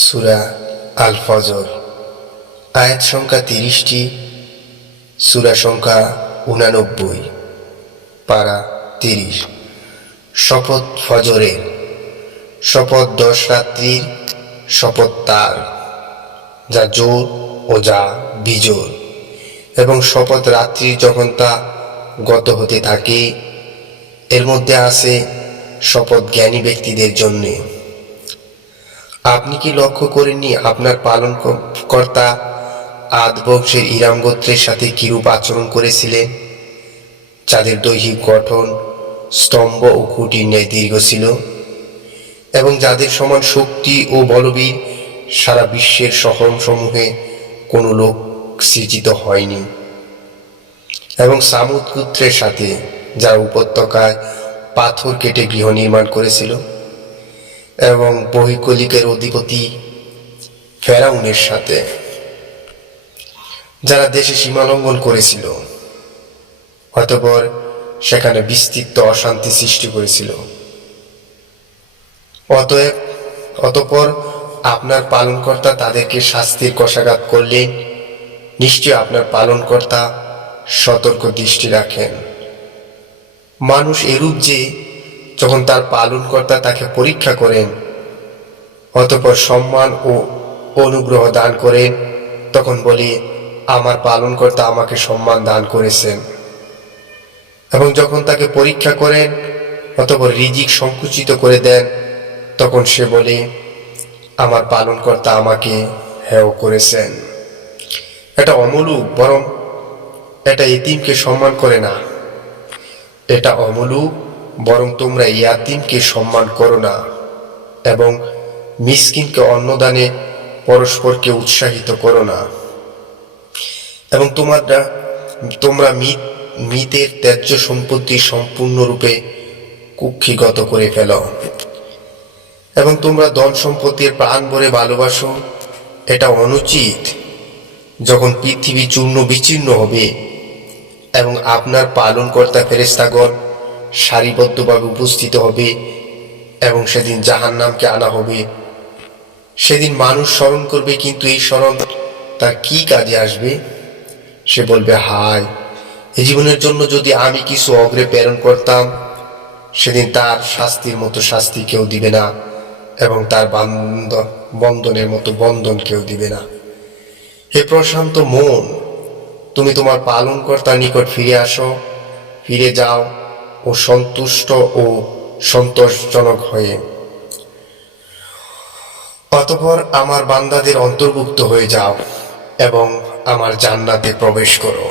সূরা আল ফজর, আয়াত সংখ্যা 30টি, সূরা সংখ্যা 89, পারা 30। শপথ ফজরের, শপথ 10 রাত্রির, শপথ তার যা জোর ও যা বিজোর, এবং শপথ রাত্রির যখন তা গত হতে থাকে। এর মধ্যে আছে শপথ জ্ঞানী ব্যক্তিদের জন্য। আপনি কি লক্ষ্য করেননি আপনার পালনকর্তা আদ বংশের ইরাম গোত্রের সাথে কিরূপ আচরণ করেছিলেন, যাদের দৈহিক গঠন স্তম্ভ ও খুঁটির ন্যায় দীর্ঘ ছিল, এবং যাদের সমান শক্তি ও বলবীর সারা বিশ্বের শহরসমূহে কোনো লোক সৃজিত হয়নি। এবং সামুদ গোত্রের সাথে, যারা উপত্যকায় পাথর কেটে গৃহ নির্মাণ করেছিল, এবং বহিকলিকের অধিপতি ফেরাউনের সাথে, যারা দেশে সীমালঙ্ঘন করেছিল, অতঃপর সেখানে বিস্তৃত অশান্তি সৃষ্টি করেছিল। অতঃপর আপনার পালনকর্তা তাদেরকে শাস্তির কষাঘাত করলেন। নিশ্চয় আপনার পালনকর্তা সতর্ক দৃষ্টি রাখেন। মানুষ এরূপ যে, যখন তার পালনকর্তা তাকে পরীক্ষা করেন, অতঃপর সম্মান ও অনুগ্রহ দান করেন, তখন বলে, আমার পালনকর্তা আমাকে সম্মান দান করেছেন। এবং যখন তাকে পরীক্ষা করেন, অতঃপর রিজিক সংকুচিত করে দেন, তখন সে বলে, আমার পালনকর্তা আমাকে হেয় করেছেন। এটা অমূলক, বরং এটা এতিমকে সম্মান করে না। এটা অমূলক, বরং তোমরা ইয়াতীমকে সম্মান করো না, এবং মিসকিনকে অন্নদানে পরস্পরকে উৎসাহিত করো না। এবং তোমরা মৃতের ত্যায্য সম্পত্তি সম্পূর্ণরূপে কুক্ষিগত করে ফেল, এবং তোমরা ধন সম্পত্তির প্রাণ ভরে ভালোবাসো। এটা অনুচিত। যখন পৃথিবী চূর্ণ বিচীর্ণ হবে এবং আপনার পালনকর্তা ফেরেশতাগণ সারিবদ্ধভাবে উপস্থিত হবে, এবং সেদিন জাহান্নামকে আনা হবে, সেদিন মানুষ স্মরণ করবে, কিন্তু এই স্মরণ তার কি কাজে আসবে? সে বলবে, হায়, এই জীবনের জন্য যদি আমি কিছু অগ্রে প্রেরণ করতাম। সেদিন তার শাস্তির মতো শাস্তি কেউ দিবে না, এবং তার বন্ধনের মতো বন্ধন কেউ দিবে না। হে প্রশান্ত মন, তুমি তোমার পালনকর্তার নিকট ফিরে আসো, ফিরে যাও ও সন্তুষ্ট ও সন্তোষজনক হয়ে অতঃপর আমার বান্দাদের অন্তর্ভুক্ত হয়ে যাও এবং আমার জান্নাতে প্রবেশ করো।